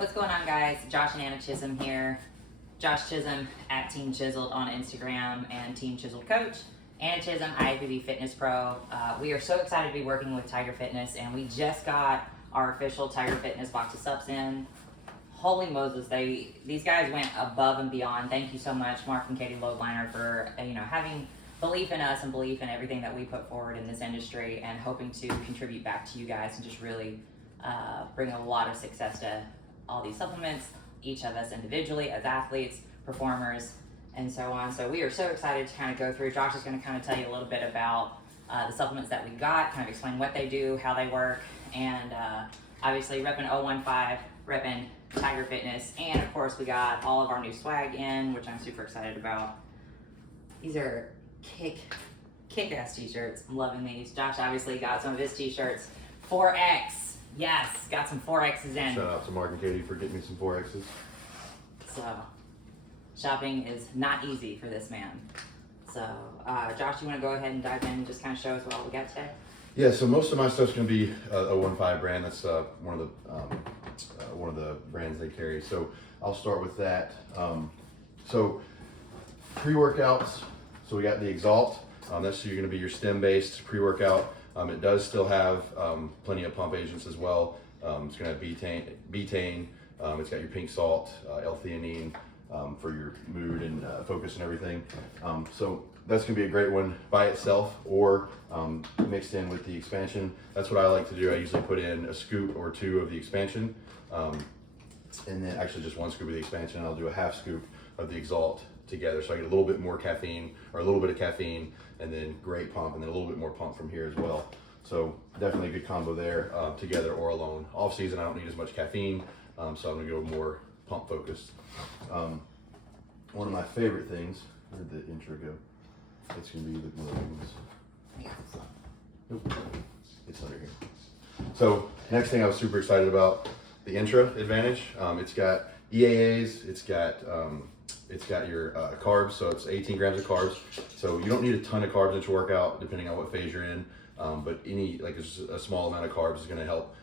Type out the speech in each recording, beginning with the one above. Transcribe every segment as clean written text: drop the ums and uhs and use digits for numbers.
What's going on, guys? Josh and Anna Chisholm here. Josh Chisholm at Team Chiseled on Instagram and Team Chiseled Coach. Anna Chisholm, IFBB Fitness Pro. We are so excited to be working with Tiger Fitness, and we just got our official Tiger Fitness box of subs in. Holy Moses, these guys went above and beyond. Thank you so much, Mark and Katie Loadliner, for having belief in us and belief in everything that we put forward in this industry, and hoping to contribute back to you guys and just really bring a lot of success to all these supplements, each of us individually as athletes, performers, and so on. So we are so excited to kind of go through. Josh is going to kind of tell you a little bit about the supplements that we got, kind of explain what they do, how they work, and obviously repping 015, repping Tiger Fitness, and of course we got all of our new swag in, which I'm super excited about. These are kick-ass t-shirts. I'm loving these. Josh obviously got some of his t-shirts. 4X. Yes, got some 4Xs in. Shout out to Mark and Katie for getting me some 4Xs. So, shopping is not easy for this man. So, Josh, you want to go ahead and dive in and just kind of show us what all we got today? Yeah, so most of my stuff's going to be a 15 brand. That's one of the brands they carry. So I'll start with that. So pre-workouts. So we got the Exalt. That's going to be your stem-based pre-workout. It does still have plenty of pump agents as well. It's going to have betaine. It's got your pink salt, L-theanine for your mood and focus and everything. So that's going to be a great one by itself or mixed in with the expansion. That's what I like to do. I usually put in a scoop or two of the expansion, and then actually just one scoop of the expansion, and I'll do a half scoop of the Exalt together, so I get a little bit more caffeine, or a little bit of caffeine, and then great pump, and then a little bit more pump from here as well. So definitely a good combo there, together or alone. Off season, I don't need as much caffeine, so I'm gonna go more pump focused. One of my favorite things, where did the intro go? It's gonna be the glowings. Nope, it's under here. So next thing I was super excited about, the Intra Advantage. It's got EAAs, it's got your carbs, so it's 18 grams of carbs. So you don't need a ton of carbs at your workout, depending on what phase you're in. But a small amount of carbs is going to help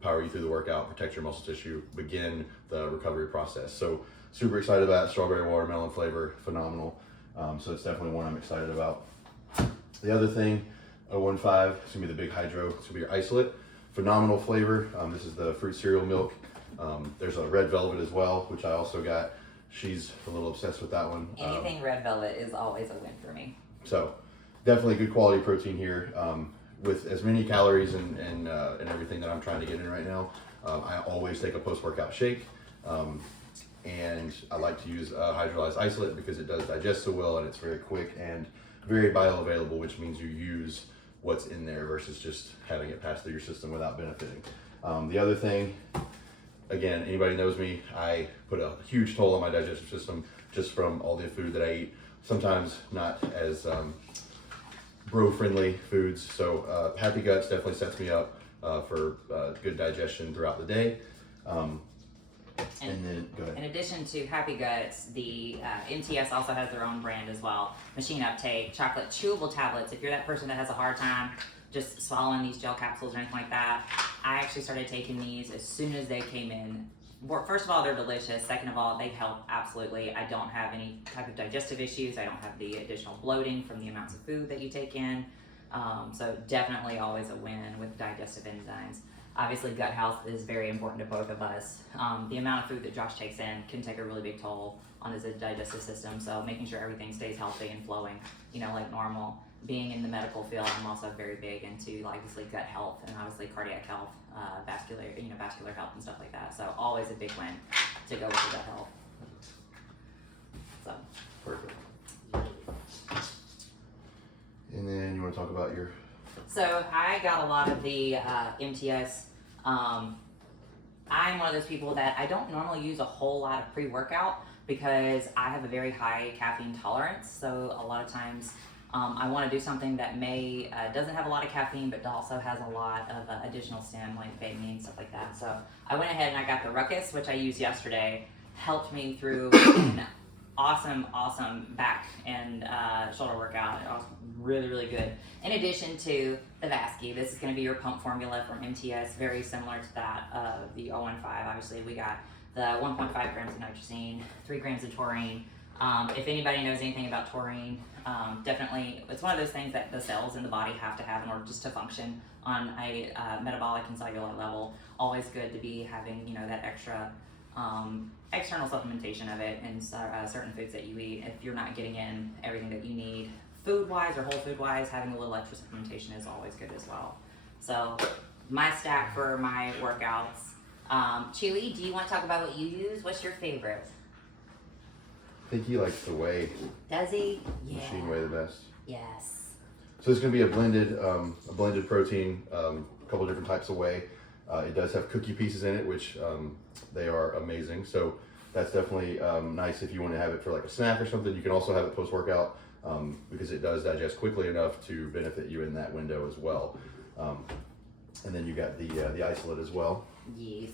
power you through the workout, protect your muscle tissue, begin the recovery process. So super excited about it. Strawberry watermelon flavor, phenomenal. So it's definitely one I'm excited about. The other thing, 015, it's going to be the Big Hydro. It's going to be your isolate. Phenomenal flavor. This is the fruit cereal milk. There's a red velvet as well, which I also got. She's a little obsessed with that one. Anything red velvet is always a win for me. So definitely good quality protein here. With as many calories and everything that I'm trying to get in right now, I always take a post-workout shake. And I like to use hydrolyzed isolate because it does digest so well, and it's very quick and very bioavailable, which means you use what's in there versus just having it pass through your system without benefiting. The other thing, again, anybody knows me, I put a huge toll on my digestive system just from all the food that I eat. Sometimes not as bro-friendly foods. So Happy Guts definitely sets me up for good digestion throughout the day. And then, go ahead. In addition to Happy Guts, the MTS also has their own brand as well. Machine Uptake, chocolate chewable tablets. If you're that person that has a hard time just swallowing these gel capsules or anything like that, I actually started taking these as soon as they came in. First of all, they're delicious. Second of all, they help absolutely. I don't have any type of digestive issues. I don't have the additional bloating from the amounts of food that you take in. So definitely always a win with digestive enzymes. Obviously, gut health is very important to both of us. The amount of food that Josh takes in can take a really big toll on his digestive system. So making sure everything stays healthy and flowing, like normal. Being in the medical field, I'm also very big into obviously gut health and obviously cardiac health, vascular health and stuff like that. So always a big win to go with the gut health. So Perfect. And then you want to talk about your... So I got a lot of the MTS. I'm one of those people that I don't normally use a whole lot of pre-workout because I have a very high caffeine tolerance. So a lot of times I want to do something that doesn't have a lot of caffeine, but also has a lot of additional stim, like baby and stuff like that. So I went ahead and I got the Ruckus, which I used yesterday, helped me through awesome back and shoulder workout. It was really, really good. In addition to the Vasky, this is going to be your pump formula from MTS, very similar to that of the 015. Obviously, we got the 1.5 grams of nitrazine, 3 grams of taurine. If anybody knows anything about taurine, definitely, it's one of those things that the cells in the body have to have in order just to function on a metabolic and cellular level. Always good to be having, you know, that extra external supplementation of it in certain foods that you eat. If you're not getting in everything that you need food-wise or whole food-wise, having a little extra supplementation is always good as well. So my stack for my workouts. Chewy, do you want to talk about what you use? What's your favorite? I think he likes the whey. Does he? Yeah. Machine whey the best. Yes. So it's going to be a blended protein, a couple different types of whey. It does have cookie pieces in it, which they are amazing. So that's definitely nice if you want to have it for like a snack or something. You can also have it post-workout because it does digest quickly enough to benefit you in that window as well. And then you got the isolate as well. Yes.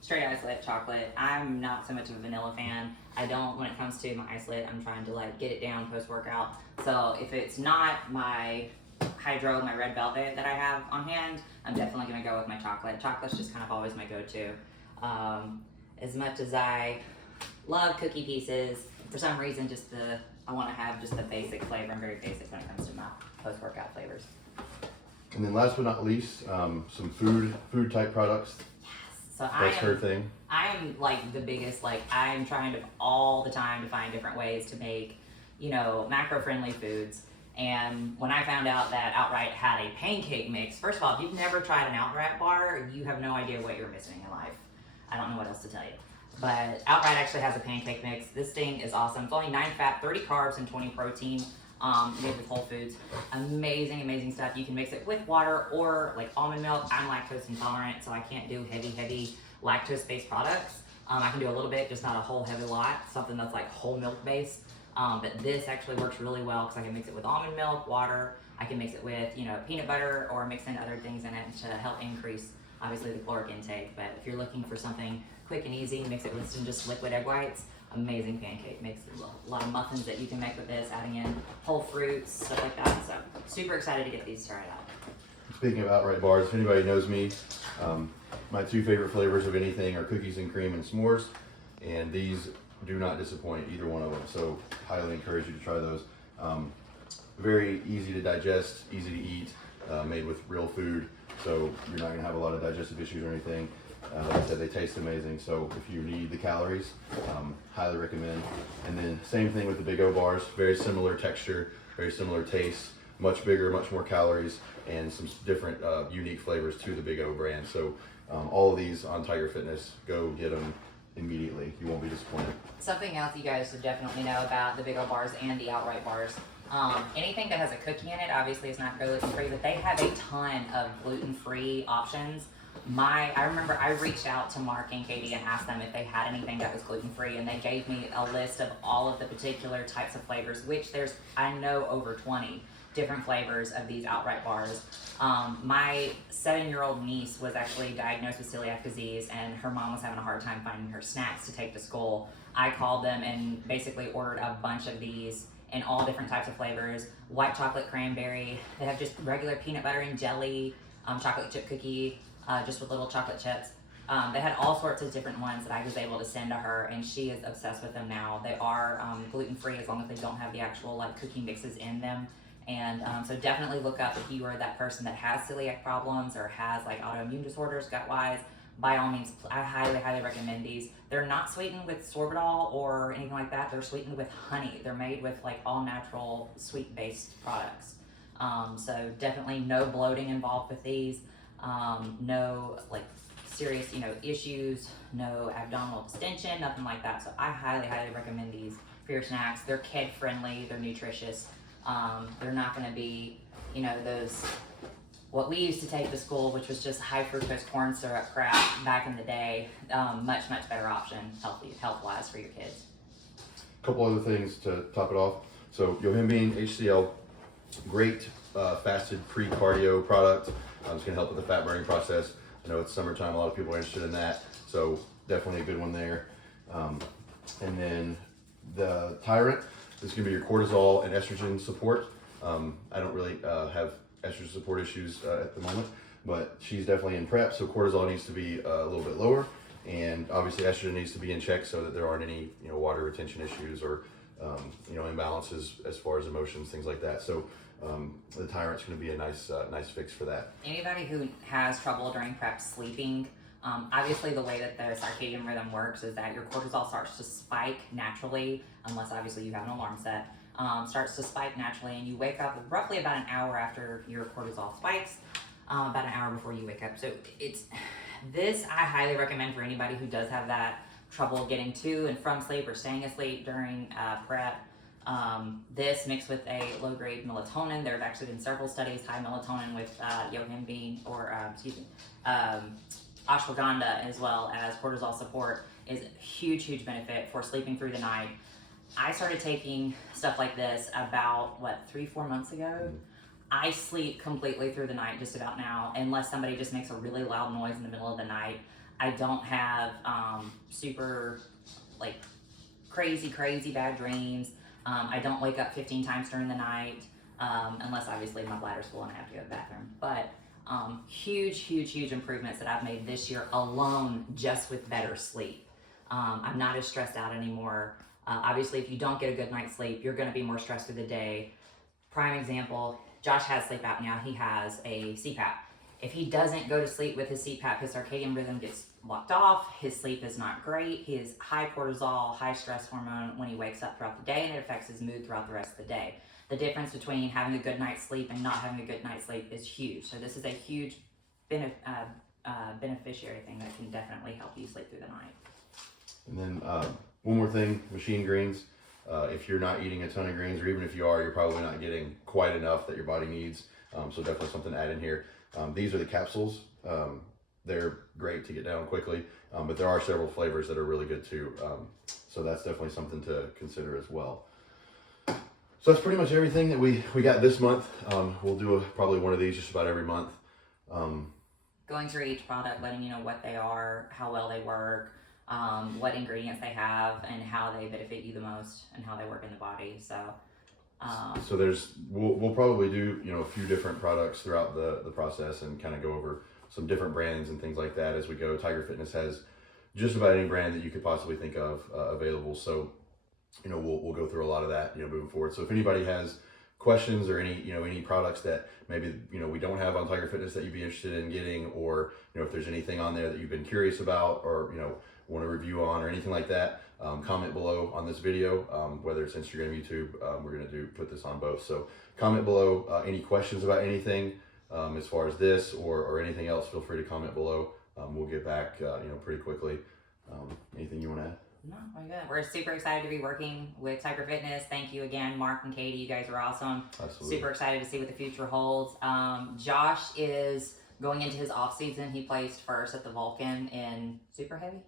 Straight isolate chocolate. I'm not so much of a vanilla fan. I don't, when it comes to my isolate, I'm trying to like get it down post-workout. So if it's not my hydro, my red velvet that I have on hand, I'm definitely gonna go with my chocolate. Chocolate's just kind of always my go-to. As much as I love cookie pieces, for some reason I want to have just the basic flavor. I'm very basic when it comes to my post-workout flavors. And then last but not least, some food type products. So That's her thing. I am like the biggest, like I'm trying to all the time to find different ways to make, you know, macro-friendly foods. And when I found out that Outright had a pancake mix, first of all, if you've never tried an Outright bar, you have no idea what you're missing in life. I don't know what else to tell you. But Outright actually has a pancake mix. This thing is awesome. It's only 9 fat, 30 carbs, and 20 protein. Made with whole foods. Amazing stuff. You can mix it with water or like almond milk. I'm lactose intolerant, so I can't do heavy lactose-based products. I can do a little bit, just not a whole heavy lot, something that's like whole milk based. But this actually works really well because I can mix it with almond milk, water. I can mix it with, you know, peanut butter or mix in other things in it to help increase, obviously, the caloric intake. But if you're looking for something quick and easy, mix it with some just liquid egg whites. Amazing pancake mix. A lot of muffins that you can make with this, adding in whole fruits, stuff like that. So super excited to get these tried out. Speaking of Outright bars, if anybody knows me, my 2 favorite flavors of anything are cookies and cream and s'mores, and these do not disappoint, either one of them. So highly encourage you to try those. Very easy to digest, easy to eat, made with real food, so you're not gonna have a lot of digestive issues or anything. Like I said, they taste amazing, so if you need the calories, highly recommend. And then same thing with the Big O bars, very similar texture, very similar taste, much bigger, much more calories, and some different unique flavors to the Big O brand. So all of these on Tiger Fitness, go get them immediately. You won't be disappointed. Something else you guys should definitely know about the Big O bars and the Outright bars. Anything that has a cookie in it, obviously it's not gluten-free, but they have a ton of gluten-free options. I remember I reached out to Mark and Katie and asked them if they had anything that was gluten-free, and they gave me a list of all of the particular types of flavors, which there's, I know, over 20 different flavors of these Outright bars. My 7-year-old niece was actually diagnosed with celiac disease, and her mom was having a hard time finding her snacks to take to school. I called them and basically ordered a bunch of these in all different types of flavors. White chocolate cranberry, they have just regular peanut butter and jelly, chocolate chip cookie, just with little chocolate chips. They had all sorts of different ones that I was able to send to her, and she is obsessed with them now. They are gluten-free as long as they don't have the actual like cookie mixes in them. And so definitely look up if you are that person that has celiac problems or has like autoimmune disorders gut-wise. By all means, I highly recommend these. They're not sweetened with sorbitol or anything like that. They're sweetened with honey. They're made with like all natural sweet-based products. So definitely no bloating involved with these. No like serious, issues, no abdominal distension, nothing like that. So I highly recommend these for your snacks. They're kid friendly, they're nutritious. They're not going to be, those, what we used to take to school, which was just high fructose corn syrup crap back in the day. Much better option health-wise for your kids. A couple other things to top it off. So Yohimbine HCl, great fasted pre-cardio product. It's going to help with the fat burning process. I know it's summertime, a lot of people are interested in that, so definitely a good one there. And then The Tyrant is going to be your cortisol and estrogen support. I don't really have estrogen support issues at the moment, but she's definitely in prep, so cortisol needs to be a little bit lower, and obviously estrogen needs to be in check so that there aren't any water retention issues or imbalances as far as emotions, things like that. So the Tyrant's going to be a nice fix for that. Anybody who has trouble during prep sleeping, obviously the way that the circadian rhythm works is that your cortisol starts to spike naturally, unless obviously you have an alarm set, starts to spike naturally, and you wake up roughly about an hour after your cortisol spikes, about an hour before you wake up. So this I highly recommend for anybody who does have that trouble getting to and from sleep or staying asleep during prep. This mixed with a low-grade melatonin. There have actually been several studies, high melatonin with yohimbine or ashwagandha, as well as cortisol support, is a huge benefit for sleeping through the night. I started taking stuff like this about 3-4 months ago. I sleep completely through the night just about now, unless somebody just makes a really loud noise in the middle of the night. I don't have super crazy bad dreams. I don't wake up 15 times during the night, unless obviously my bladder's full and I have to go to the bathroom. But huge improvements that I've made this year alone just with better sleep. I'm not as stressed out anymore. Obviously, if you don't get a good night's sleep, you're going to be more stressed through the day. Prime example, Josh has sleep apnea. He has a CPAP. If he doesn't go to sleep with his CPAP, his circadian rhythm gets blocked off. His sleep is not great. He has high cortisol, high stress hormone when he wakes up throughout the day, and it affects his mood throughout the rest of the day. The difference between having a good night's sleep and not having a good night's sleep is huge. So this is a huge beneficiary thing that can definitely help you sleep through the night. And then one more thing, machine greens. If you're not eating a ton of greens, or even if you are, you're probably not getting quite enough that your body needs. So definitely something to add in here. These are the capsules. They're great to get down quickly, but there are several flavors that are really good too. So that's definitely something to consider as well. So that's pretty much everything that we got this month. We'll do probably one of these just about every month. Going through each product, letting you know what they are, how well they work, what ingredients they have, and how they benefit you the most, and how they work in the body. So we'll probably do a few different products throughout the process and kind of go over some different brands and things like that as we go. Tiger Fitness has just about any brand that you could possibly think of available. So we'll go through a lot of that moving forward. So if anybody has questions or any products that maybe we don't have on Tiger Fitness that you'd be interested in getting, or if there's anything on there that you've been curious about or want to review on or anything like that, comment below on this video, whether it's Instagram, YouTube. We're going to put this on both. So comment below any questions about anything as far as this or anything else. Feel free to comment below. We'll get back pretty quickly. Anything you want to add? No, we're good. We're super excited to be working with Tiger Fitness. Thank you again, Mark and Katie. You guys are awesome. Absolutely. Super excited to see what the future holds. Josh is going into his off season. He placed first at the Vulcan in super heavy.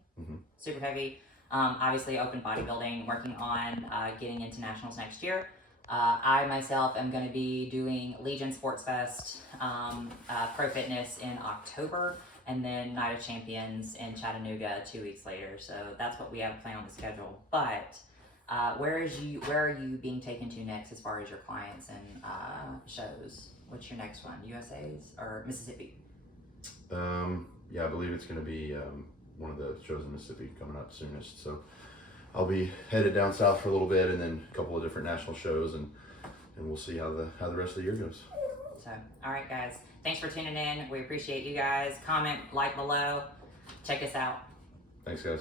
Super heavy. Obviously open bodybuilding, working on getting into nationals next year. I myself am going to be doing Legion Sports Fest, Pro Fitness in October, and then Night of Champions in Chattanooga 2 weeks later. So that's what we have planned on the schedule. But where are you being taken to next as far as your clients and shows? What's your next one? USA's or Mississippi? Yeah, I believe it's going to be one of the shows in Mississippi coming up soonest. So I'll be headed down south for a little bit, and then a couple of different national shows, and we'll see how the rest of the year goes. So, all right, guys. Thanks for tuning in. We appreciate you guys. Comment, like below. Check us out. Thanks, guys.